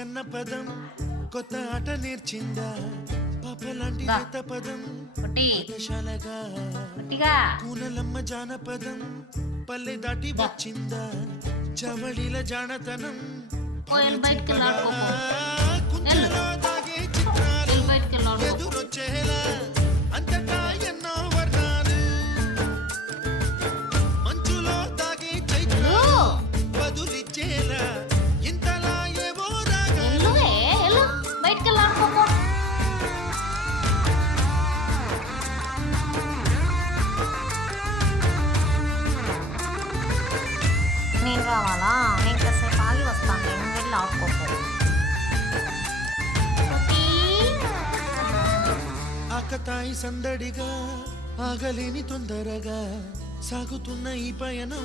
అన్న పదం కొత్త ఆట నేర్చిందా పాపలాంటి రేత పదం పాఠశాలగా కూనలమ్మ జానపదం పల్లె దాటి వచ్చిందా చవళిల జానతనం కుంచెలో దాగే చిత్రాలు ఎదురొచ్చేలా అంతటా ఎన్నో వర్ణాలు మంచులో దాగే చైత్రాలు బదులిచ్చేలా ఇంతలా ఏవో రాగాలు నేను రావాలా? నేను కాసేపు ఆగి వస్తాను. నేను వెళ్ళి ఆడుకోపో. ఆకతాయి సందడిగా ఆగలేని తొందరగా సాగుతున్న ఈ పయనం